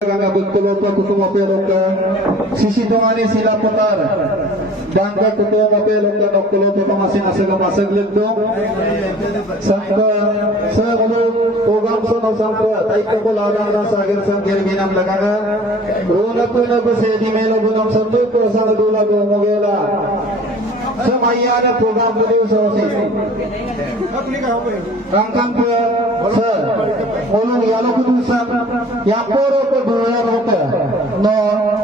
Ganga betul kutung apeloka sisi tongani sila petar dangka kutung apeloka nokolo to masing asal masing ledong sangka sebulu program sono sangka taika ko larang rasa agar sangkir binam lagaga rona puna bese di melo bunam santu ko sana dola go mogela semayana program beliau sosi rangkam ke sir olong yalo kudusan yaporo ko no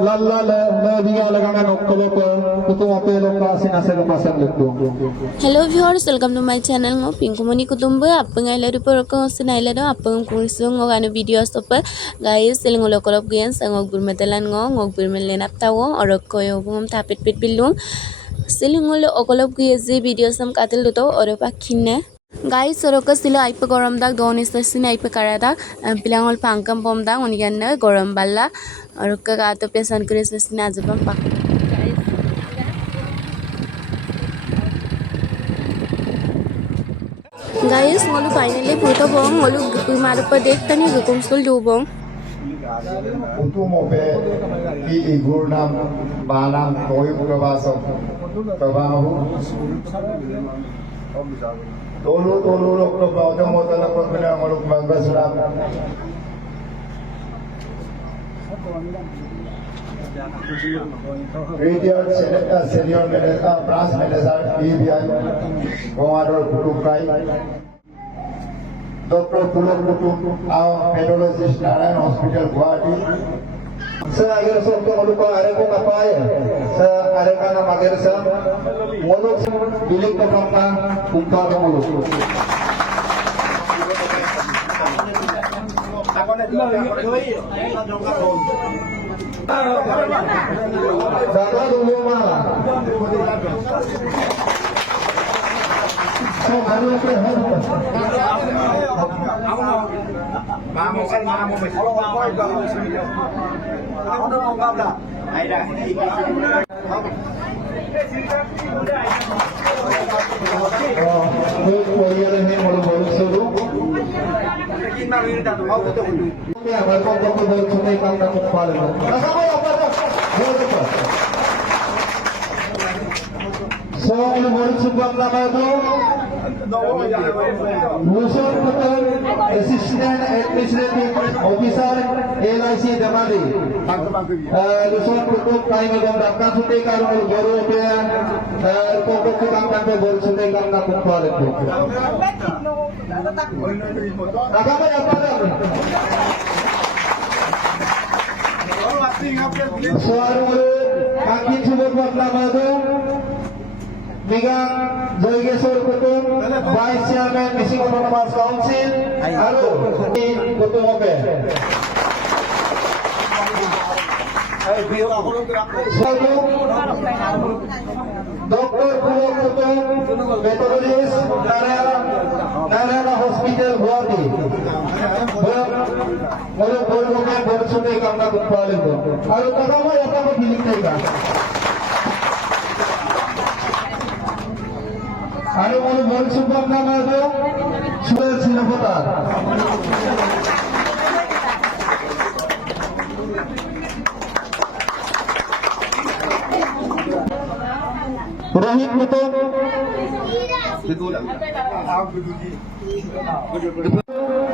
lalla le dia lagana nokkolo ko kutung apelo ka sinasel masang lekdo. Hello viewers, welcome to my channel ngo Pinkumoni kutumba apngai ladu porko sinaila do apng kurisung ngo anu videos upar guys selingo lokolop gian sangok burmetelan ngok burmelen aptawo orok koyo gum tapit pit bilung selingo lo okolop gie je video sam katil do oro pakhinne guys sorok silo aipa gorom dak don stasine aipa karada pilangol pangkam pom dak oniganna gorom balla orok ka to pesan kure stasine ajabam pak guys ngolu finally puto bong ngolu maru pa dek tani gukum school do bong Utumo pe i gurnam balam koyu prabasam prabahu tolu lok no bauta mota na pagna maluk mangaslam Radio Senior Manager Branch Manager EBI Gomador Kutukai Dr. Pulok Kutu our Pedologist Narayan Hospital Guwahati sa agar sa lupa are ko kapay sa are ka na mager sa mulok bilik ko ka kumpa ko mulok Dapat dulu malah. So baru apa? Mamo kan mamo mesti. Kalau mamo juga harus video. Aku dah mau kabla. Aida. Oh, kuliah ini baru suruh. Kita ini dah tahu betul. Ya, baru kau baru sampai kau kepala. Kasama apa tu? So, ini baru sebab nama tu. Musuh betul Assistant Administrative Officer LIC Damadi. Musuh betul kami menggambarkan suntik kalau baru dia pokok kita kan baru suntik kan nak kepala itu. Agama apa dah? Suara kaki sebut nama tu. Mega Joygeswar Kutum, Vice Chairman Missing Autonomous Council, Aru Kutum Ope. Satu, Dr. Pulok Kutum, Pathologist, Narayana Hospital, Guwahati. Muluk Bolgomen Bolsune Kamna Kumpal itu. Aru Tagama apa mau dilikaikan? Ada mau baru sebab nama itu sudah silakan. Rohit betul.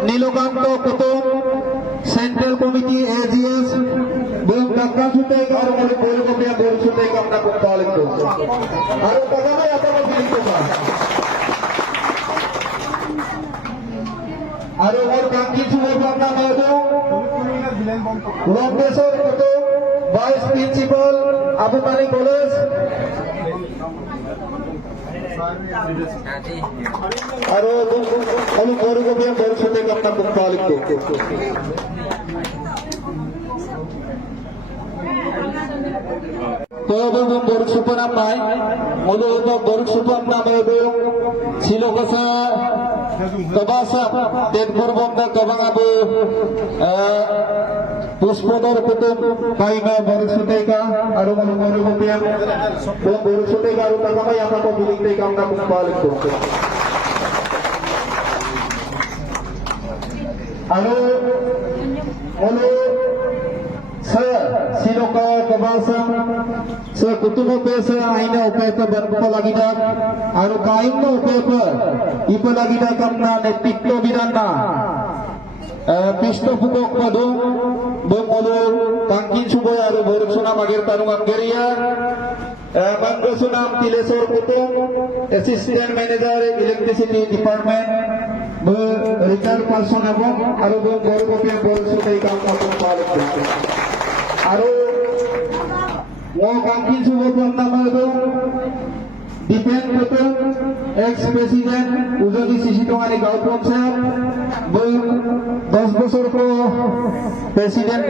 Nilokanto betul. Central Committee AGS belum dakkan sutai kalau mau boleh kopiah baru sutai kamu nak kumpul itu. Ada bagaimana apa mau dilakukan? Ada orang kaki semua nama itu. Profesor itu Vice Principal Abu Tani College. Ada kalau baru kopiah baru sutai kamu nak kumpul itu. Tolong boruk super apa? Mulu boruk super nama itu silokasa kabasa tenpur bomba kabang abu puspodor kutum kaina boruk suteka aru mulu boruk kopiam boruk suteka aru takama yang apa bulik teka anda balik tu. Aru mulu ka kabasam sa kutubo pe sa aina upay pa banpo lagi dak aru kain no upay pa ipa lagi dak kamna netikto bidanna Pisto pukok padung bengolu tangkin suboy aru boruk sunam agir tarung anggeria Bangga Sunam Tilesor Putung Assistant Manager Electricity Department Retired person abong aru baru kopi baru sudah ikam kapung balik aru mau kangkin suboy nama itu Defend Putung ex-president Ujoni Sisitongani Gautong Sir 10 বছর ko president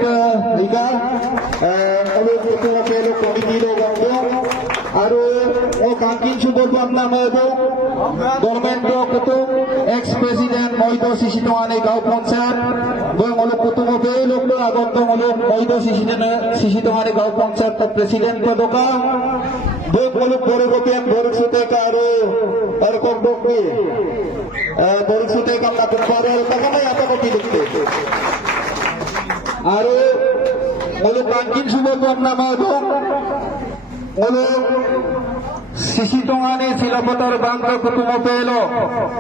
Liga olo Putung Apelo Committee lo gawang aru o kangkin subor nama itu government lo Putung ex-president Moido Sisitongani Gautong Sir olo Putung Apelo lo agotong olo Moido Sisitongani Gautong Sir to president ko doka Bengolu Borgopian Borgsute Karu Arkok Dokki Borgsute Kam na Pare Takana apa ko pilukte Aru Olu Kangkin Subo nama do Olu Sisitongani Silapatar Bangka Kutumo Pelo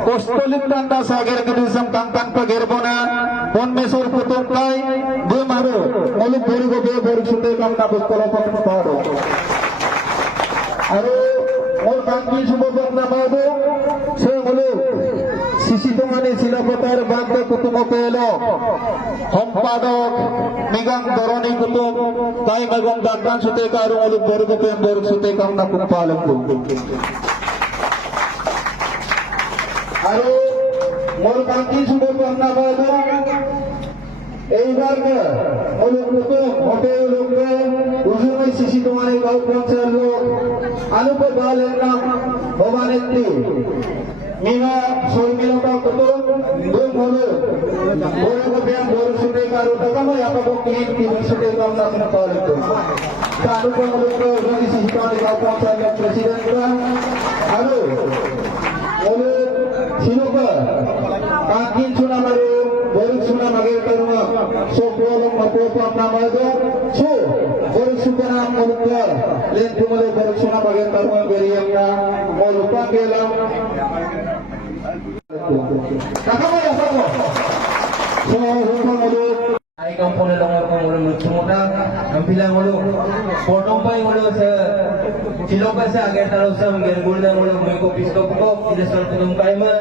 Kostolik Tanda Sager Kedusam Kangkan Pagerbona Pon Mesur Putungkai Bemaru Olu Borgopian Borgsute Kam na Paro Aru or kangkin subodok nama itu semulu Sisitongani Silapatar Bangka Kutumo Pelo Hompadok Megang Doroni Kutum Tai Magong Dakkan Sute Karu Olu Borgo Pem Borgo Sute Kam na Kumpalang Aru or kangkin subodok nama itu এইবার লোক hotel লোককে উজুমে Sisitongani Gautong Sir লোক আনুপে বালের নাম ভবানেত্রী মিনা সৈমিলতা কুতুম দুম হলো বড় গোপিয়ান বড় সুটে কারো টাকানো ইয়াপাবো তিন সুটে কাম না কোনো পাওয়া যেত আনুপে লোককে উজুমে Sisitongani Gautong Sir লোক প্রেসিডেন্ট আরো বলে শিলোকা কাকিন সুনামারু Boruk Sunam Agir Tarunga So Puolong Mapopam nama itu So Boruk Sunam Molukar Len Pumalo Boruk Sunam Agir Tarunga Beriyamna Molupang Gelam Kakama ya Sabo So Rupang Moluk Ay kampung na lang ako ng muda ang bilang ulo potong pa yung ulo sa siloka sa agad talo sa mga gulda ng ulo may kopis ko inasan ko ng kaima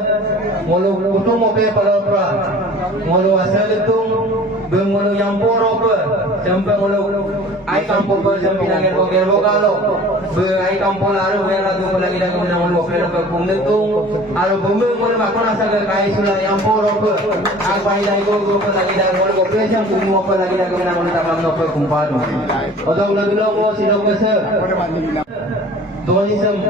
ulo potong mo kaya pala pra ulo asal itong bang ulo yang poro pa sampai ulo ay kampung pa sa bilangan ko kaya bokalo ay kampung laro kaya lagu pala kita ko ng ulo kaya pa kung nitong alo bumeng ulo ako nasa kaya sula yang poro pa ang pahiday ko pa lagi ng ulo ko presya Kumuha pa lagi na kami na mga takam na kumpado. O daw nagulaw mo si Dr. Sir. Doon isang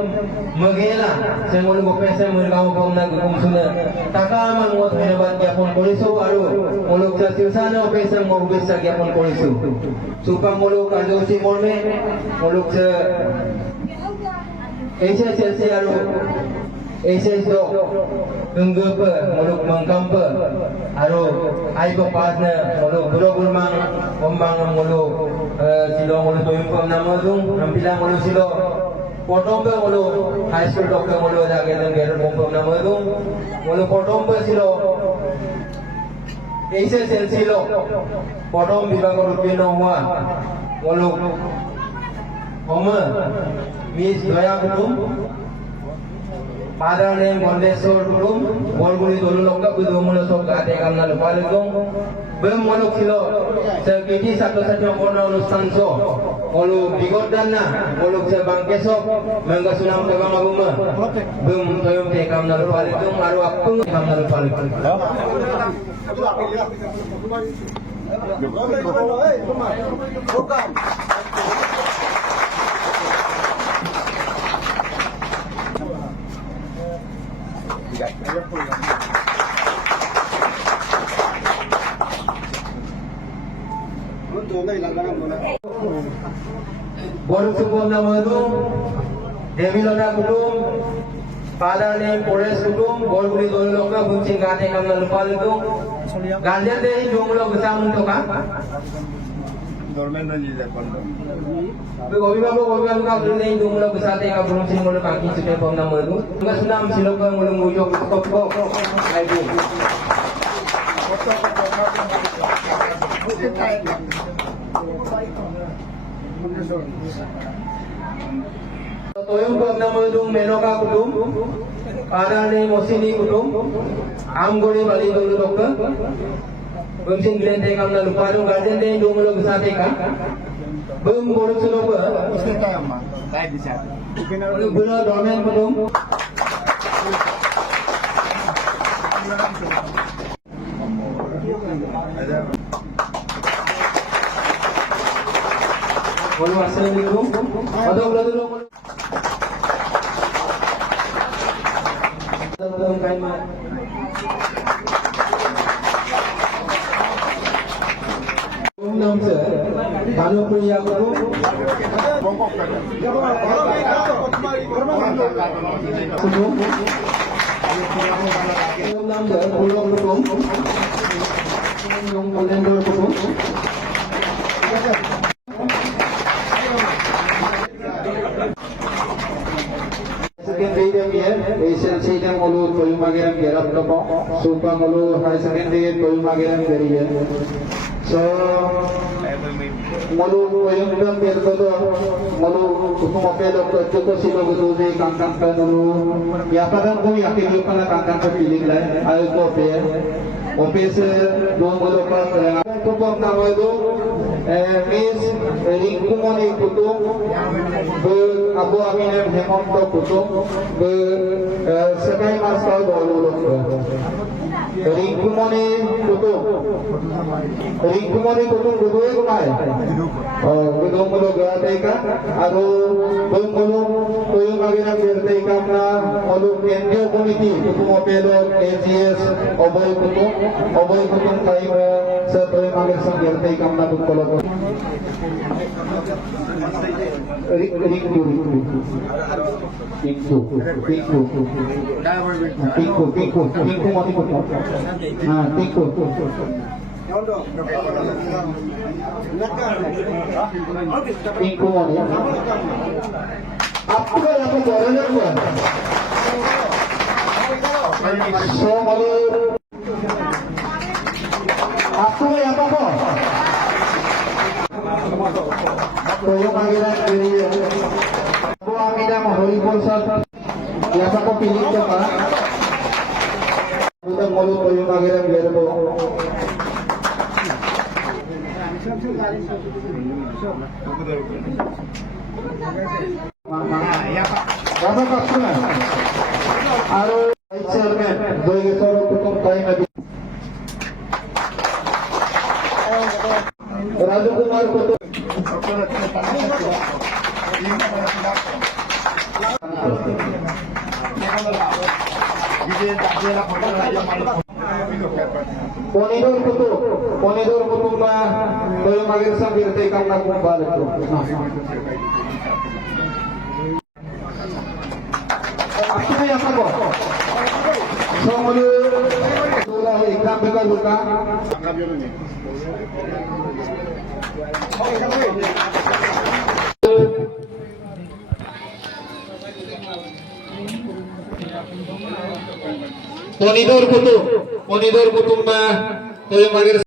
magela sa mga pesa mga kaupang nagkukumsuna. Takaman mo tayo naman yapon poliso aro. Mulog sa silsana o pesa mo ubis sa yapon poliso. Supang mulog alo si Morme. Mulog sa SSLC aro. SS do Tunggupa muluk mangkampa aro ay papas na muluk burong-burmang ombang muluk silo muluk tuyumpam nama dung nampilang muluk silo Potomba muluk high school dokter muluk lagi ng gero pumpam nama dung muluk Potomba silo SSL silo Potom bibang rupino huwa muluk Oma Miss Daya Kutum Padang yang Gondesor Kurum, Bolguli dulu longkap betul mula sok gade kamna lupa legong, bermuluk silo, sekiti satu-satu kono lustanso, olu bigodan na, muluk sebang kesok, mengga sunam tegang aguma, bem toyom te kamna lupa legong, aru apung kamna lupa legong. Baru sebuah nama itu Demilona Kutum Padane Polres Kutum Bolguli Dolok ka buncing gate kamna lupa itu Ganjar deh jumlah besar untuk Öভিভাবক অভিভাবিকা মূলক এই দুমূলক সাথে কা promotion মূলক আকি সুতে পমনা মূলক সুনাম শিলক মূলক মুজো কপ আইবু Toyong pamna mudung menoka kutum parane mosini kutum amgori bali dulu dokter bumsin glende kamna luparu garden de dumulok sate ka bum boru suloba guna domen kutum Walau assalamualaikum, atau belum belum kaima. Nam se, Banu Priya Guru. Nam se, Pulau Guru. Yang Pulau Guru. Secondary year, Asian Senior Mulu, Toyumagaram, Geraptopo, Super Mulu, High Secondary, Toyumagaram, very year. So, Mulu, Toyumagaram, Geraptopo, Mulu, Kumopelo, Tuko Silo, Guruzi, Kankan Panulu, Yapadam, Yaki Lukana, Kankan feeling like, I'll go there. Officer, don't go to Kupam Namadu, Miss Rinkumoni Kutum, Abu Aminam Hemonto Kutum, Sekai Master Bolu, Rinkumoni Kutum, Rinkumoni Kutum, Gudumai, Gudumulo Gateka, Adu, Bungulu, Tuyumagina Gerteka, Olu Kendio Committee, Kutumopelo, AGS, Oboy Kutum. Oboy kutung tayo sa tuwing mag-isang gertay kam na tutulog. Pinku mati ko. Pinku. Pinku mati. Ako ba ako boran ko? So mali Aku yang apa? Toyong agiran dari Aku amida mahori polsat. Biasa ko pilih ko pa. Kita mulu toyong agiran dari po. Apa kasih? Aro chairman doi gesor kutum kai nabi. Raju Kumar Kutu. Ponidor Kutu ma Toyo Magir sang birte kam na kumbal itu. Aku punya apa? Somulu sudah ikam beka luka. Ponidor Kutu ma Toyo Magir